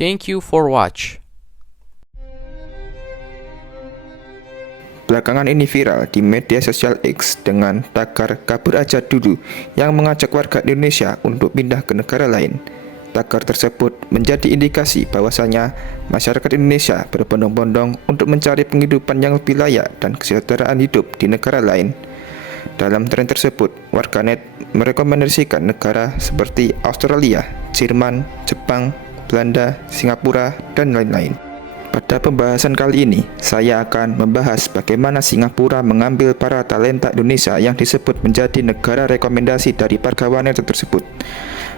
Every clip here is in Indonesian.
Thank you for watch. Belakangan ini viral di media sosial X dengan tagar kabur aja dulu yang mengajak warga Indonesia untuk pindah ke negara lain. Tagar tersebut menjadi indikasi bahwasanya masyarakat Indonesia berbondong-bondong untuk mencari penghidupan yang lebih layak dan kesejahteraan hidup di negara lain. Dalam tren tersebut, warganet merekomendasikan negara seperti Australia, Jerman, Jepang, Belanda, Singapura, dan lain-lain. Pada pembahasan kali ini, saya akan membahas bagaimana Singapura mengambil para talenta Indonesia yang disebut menjadi negara rekomendasi dari para wanita tersebut.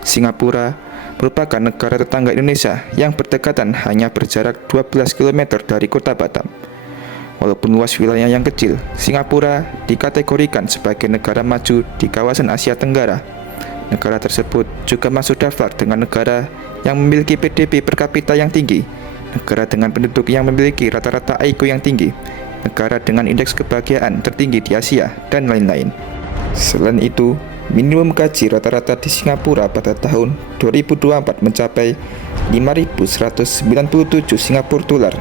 Singapura merupakan negara tetangga Indonesia yang berdekatan hanya berjarak 12 km dari kota Batam. Walaupun luas wilayah yang kecil, Singapura dikategorikan sebagai negara maju di kawasan Asia Tenggara. Negara tersebut juga masuk daftar dengan negara yang memiliki PDB per kapita yang tinggi, negara dengan penduduk yang memiliki rata-rata IQ yang tinggi, negara dengan indeks kebahagiaan tertinggi di Asia, dan lain-lain. Selain itu, minimum gaji rata-rata di Singapura pada tahun 2024 mencapai 5.197 Singapura dolar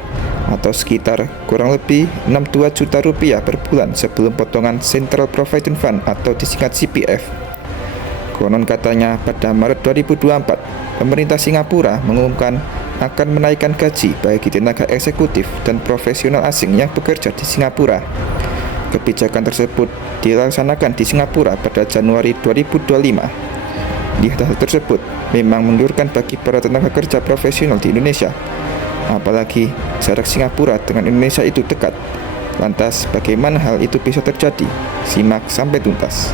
atau sekitar kurang lebih 62 juta rupiah per bulan sebelum potongan Central Provident Fund atau disingkat CPF. Konon katanya pada Maret 2024, pemerintah Singapura mengumumkan akan menaikkan gaji bagi tenaga eksekutif dan profesional asing yang bekerja di Singapura. Kebijakan tersebut dilaksanakan di Singapura pada Januari 2025. Lihat hal tersebut memang menggiurkan bagi para tenaga kerja profesional di Indonesia. Apalagi jarak Singapura dengan Indonesia itu dekat. Lantas bagaimana hal itu bisa terjadi? Simak sampai tuntas.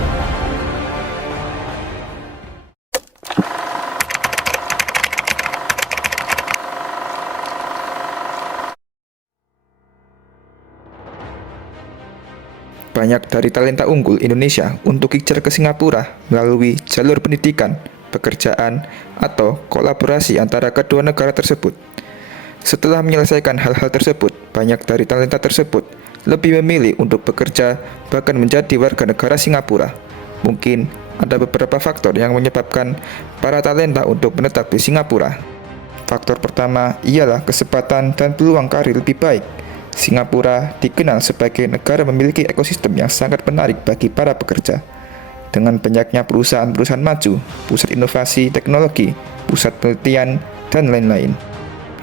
Banyak dari talenta unggul Indonesia untuk hijrah ke Singapura melalui jalur pendidikan, pekerjaan, atau kolaborasi antara kedua negara tersebut. Setelah menyelesaikan hal-hal tersebut, banyak dari talenta tersebut lebih memilih untuk bekerja bahkan menjadi warga negara Singapura. Mungkin ada beberapa faktor yang menyebabkan para talenta untuk menetap di Singapura. Faktor pertama ialah kesempatan dan peluang karir lebih baik. Singapura dikenal sebagai negara memiliki ekosistem yang sangat menarik bagi para pekerja. Dengan banyaknya perusahaan-perusahaan maju, pusat inovasi teknologi, pusat penelitian, dan lain-lain.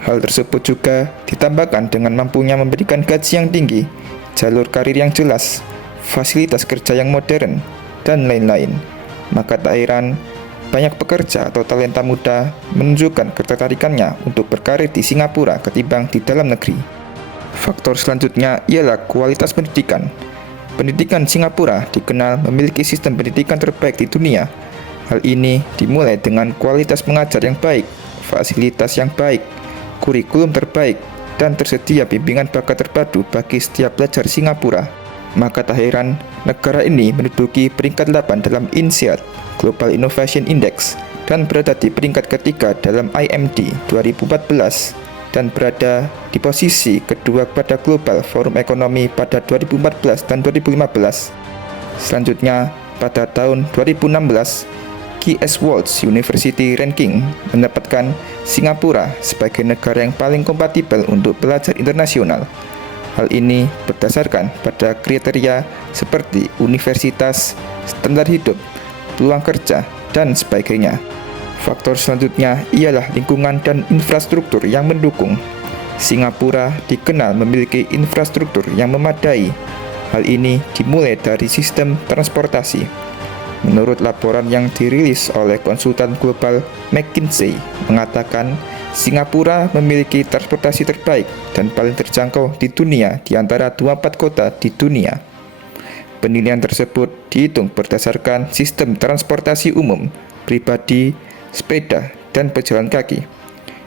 Hal tersebut juga ditambahkan dengan mampunya memberikan gaji yang tinggi, jalur karir yang jelas, fasilitas kerja yang modern, dan lain-lain. Maka tak heran, banyak pekerja atau talenta muda menunjukkan ketertarikannya untuk berkarir di Singapura ketimbang di dalam negeri. Faktor selanjutnya ialah kualitas pendidikan. Pendidikan Singapura dikenal memiliki sistem pendidikan terbaik di dunia. Hal ini dimulai dengan kualitas pengajar yang baik, fasilitas yang baik, kurikulum terbaik, dan tersedia bimbingan bakat terpadu bagi setiap pelajar Singapura. Maka tak heran, negara ini menduduki peringkat 8 dalam INSEAD, Global Innovation Index, dan berada di peringkat ketiga dalam IMD 2014. Dan berada di posisi kedua pada Global Forum Ekonomi pada 2014 dan 2015. Selanjutnya, pada tahun 2016, QS World University Ranking menempatkan Singapura sebagai negara yang paling kompatibel untuk pelajar internasional. Hal ini berdasarkan pada kriteria seperti universitas, standar hidup, peluang kerja, dan sebagainya. Faktor selanjutnya ialah lingkungan dan infrastruktur yang mendukung. Singapura dikenal memiliki infrastruktur yang memadai. Hal ini dimulai dari sistem transportasi. Menurut laporan yang dirilis oleh konsultan global McKinsey mengatakan Singapura memiliki transportasi terbaik dan paling terjangkau di dunia di antara 24 kota di dunia. Penilaian tersebut dihitung berdasarkan sistem transportasi umum, pribadi, sepeda, dan pejalan kaki.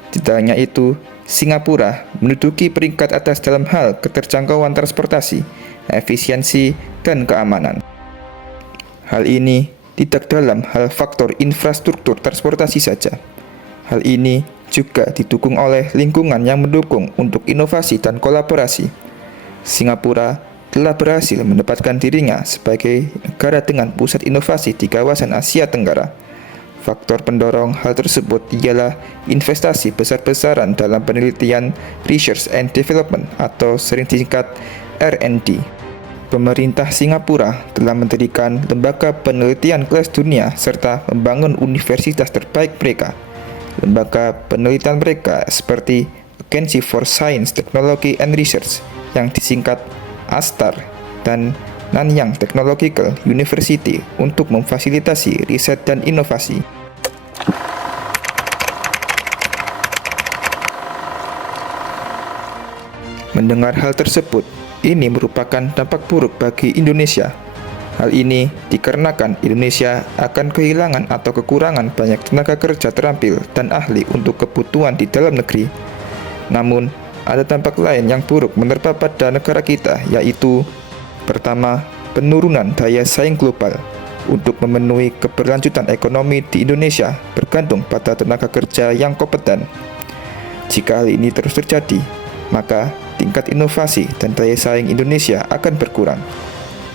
Tidak hanya itu, Singapura menduduki peringkat atas dalam hal keterjangkauan transportasi, efisiensi, dan keamanan. Hal ini tidak dalam hal faktor infrastruktur transportasi saja. Hal ini juga didukung oleh lingkungan yang mendukung untuk inovasi dan kolaborasi. Singapura telah berhasil mendapatkan dirinya sebagai negara dengan pusat inovasi di kawasan Asia Tenggara. Faktor pendorong hal tersebut ialah investasi besar-besaran dalam penelitian Research and Development atau sering disingkat R&D. Pemerintah Singapura telah mendirikan lembaga penelitian kelas dunia serta membangun universitas terbaik mereka. Lembaga penelitian mereka seperti Agency for Science, Technology and Research yang disingkat ASTAR dan Nanyang Technological University untuk memfasilitasi riset dan inovasi. Mendengar hal tersebut, ini merupakan dampak buruk bagi Indonesia. Hal ini dikarenakan Indonesia akan kehilangan atau kekurangan banyak tenaga kerja terampil dan ahli untuk kebutuhan di dalam negeri. Namun, ada dampak lain yang buruk menerpa pada negara kita, yaitu pertama, penurunan daya saing global. Untuk memenuhi keberlanjutan ekonomi di Indonesia bergantung pada tenaga kerja yang kompeten. Jika hal ini terus terjadi, maka tingkat inovasi dan daya saing Indonesia akan berkurang.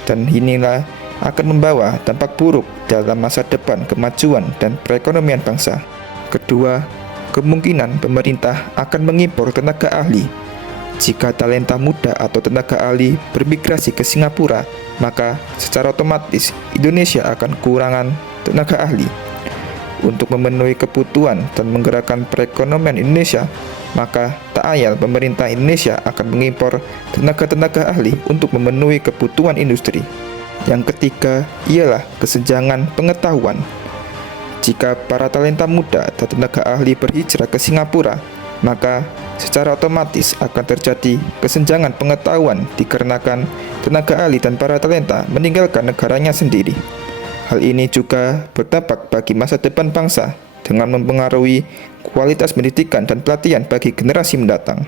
Dan inilah akan membawa dampak buruk dalam masa depan kemajuan dan perekonomian bangsa. Kedua, kemungkinan pemerintah akan mengimpor tenaga ahli. Jika talenta muda atau tenaga ahli bermigrasi ke Singapura, maka secara otomatis Indonesia akan kekurangan tenaga ahli. Untuk memenuhi kebutuhan dan menggerakkan perekonomian Indonesia, maka tak ayal pemerintah Indonesia akan mengimpor tenaga-tenaga ahli untuk memenuhi kebutuhan industri. Yang ketiga ialah kesenjangan pengetahuan. Jika para talenta muda dan tenaga ahli berhijrah ke Singapura, maka secara otomatis akan terjadi kesenjangan pengetahuan dikarenakan tenaga ahli dan para talenta meninggalkan negaranya sendiri. Hal ini juga berdampak bagi masa depan bangsa dengan mempengaruhi kualitas pendidikan dan pelatihan bagi generasi mendatang.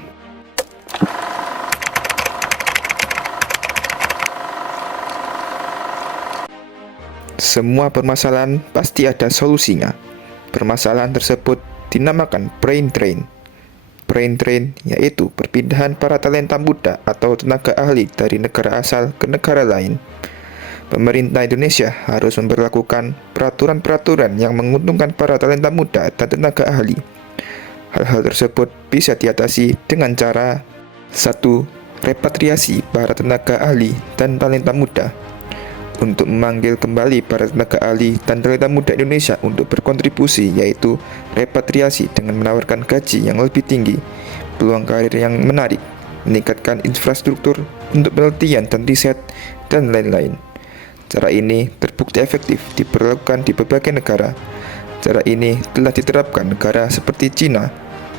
Semua permasalahan pasti ada solusinya. Permasalahan tersebut dinamakan brain drain. Brain drain yaitu perpindahan para talenta muda atau tenaga ahli dari negara asal ke negara lain. Pemerintah Indonesia harus memberlakukan peraturan-peraturan yang menguntungkan para talenta muda dan tenaga ahli. Hal-hal tersebut bisa diatasi dengan cara 1. Repatriasi para tenaga ahli dan talenta muda. Untuk memanggil kembali para tenaga ahli dan talenta muda Indonesia untuk berkontribusi, yaitu repatriasi dengan menawarkan gaji yang lebih tinggi, peluang karir yang menarik, meningkatkan infrastruktur untuk penelitian dan riset, dan lain-lain. Cara ini terbukti efektif diberlakukan di berbagai negara. Cara ini telah diterapkan negara seperti Cina.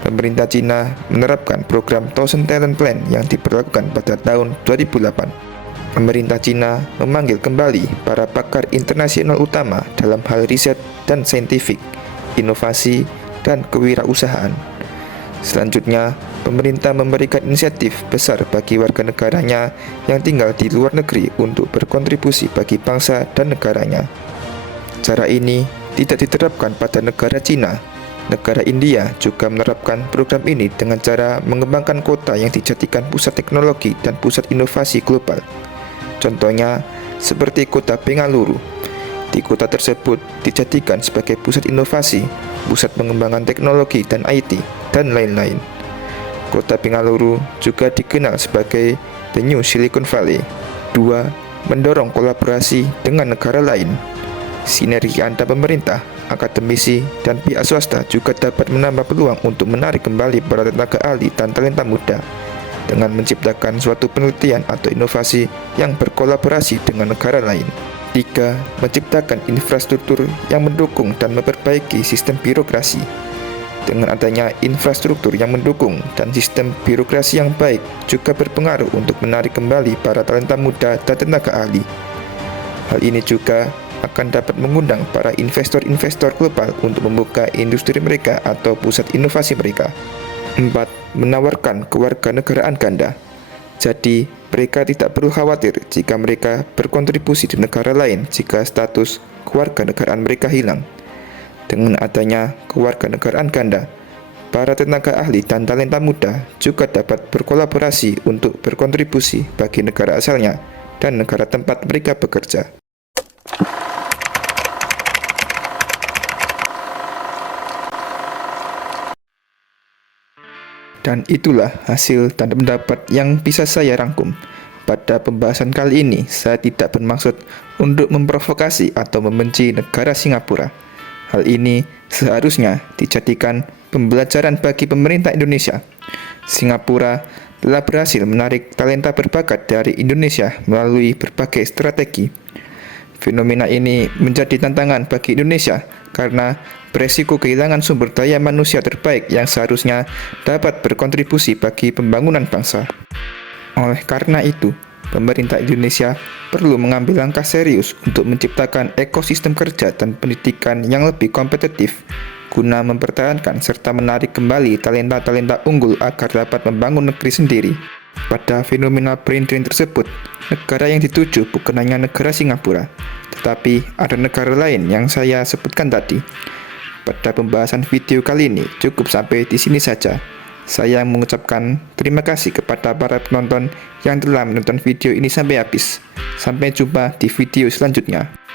Pemerintah Cina menerapkan program Thousand Talent Plan yang diberlakukan pada tahun 2008. Pemerintah Cina memanggil kembali para pakar internasional utama dalam hal riset dan saintifik, inovasi, dan kewirausahaan. Selanjutnya, pemerintah memberikan insentif besar bagi warga negaranya yang tinggal di luar negeri untuk berkontribusi bagi bangsa dan negaranya. Cara ini tidak diterapkan pada negara Cina. Negara India juga menerapkan program ini dengan cara mengembangkan kota yang dijadikan pusat teknologi dan pusat inovasi global. Contohnya, seperti kota Bengaluru. Di kota tersebut dijadikan sebagai pusat inovasi, pusat pengembangan teknologi dan IT, dan lain-lain. Kota Bengaluru juga dikenal sebagai The New Silicon Valley. 2. Mendorong kolaborasi dengan negara lain. Sinergi antara pemerintah, akademisi, dan pihak swasta juga dapat menambah peluang untuk menarik kembali para tenaga ahli dan talenta muda dengan menciptakan suatu penelitian atau inovasi yang berkolaborasi dengan negara lain. 3. Menciptakan infrastruktur yang mendukung dan memperbaiki sistem birokrasi. Dengan adanya infrastruktur yang mendukung dan sistem birokrasi yang baik juga berpengaruh untuk menarik kembali para talenta muda dan tenaga ahli. Hal ini juga akan dapat mengundang para investor-investor global untuk membuka industri mereka atau pusat inovasi mereka. 4. Menawarkan kewarganegaraan ganda. Jadi, mereka tidak perlu khawatir jika mereka berkontribusi di negara lain jika status kewarganegaraan mereka hilang. Dengan adanya kewarganegaraan ganda, para tenaga ahli dan talenta muda juga dapat berkolaborasi untuk berkontribusi bagi negara asalnya dan negara tempat mereka bekerja. Dan itulah hasil dan pendapat yang bisa saya rangkum. Pada pembahasan kali ini, saya tidak bermaksud untuk memprovokasi atau membenci negara Singapura. Hal ini seharusnya dijadikan pembelajaran bagi pemerintah Indonesia. Singapura telah berhasil menarik talenta berbakat dari Indonesia melalui berbagai strategi. Fenomena ini menjadi tantangan bagi Indonesia karena beresiko kehilangan sumber daya manusia terbaik yang seharusnya dapat berkontribusi bagi pembangunan bangsa. Oleh karena itu, pemerintah Indonesia perlu mengambil langkah serius untuk menciptakan ekosistem kerja dan pendidikan yang lebih kompetitif guna mempertahankan serta menarik kembali talenta-talenta unggul agar dapat membangun negeri sendiri. Pada fenomena brain drain tersebut, negara yang dituju bukan hanya negara Singapura, tetapi ada negara lain yang saya sebutkan tadi. Pada pembahasan video kali ini cukup sampai di sini saja. Saya mengucapkan terima kasih kepada para penonton yang telah menonton video ini sampai habis. Sampai jumpa di video selanjutnya.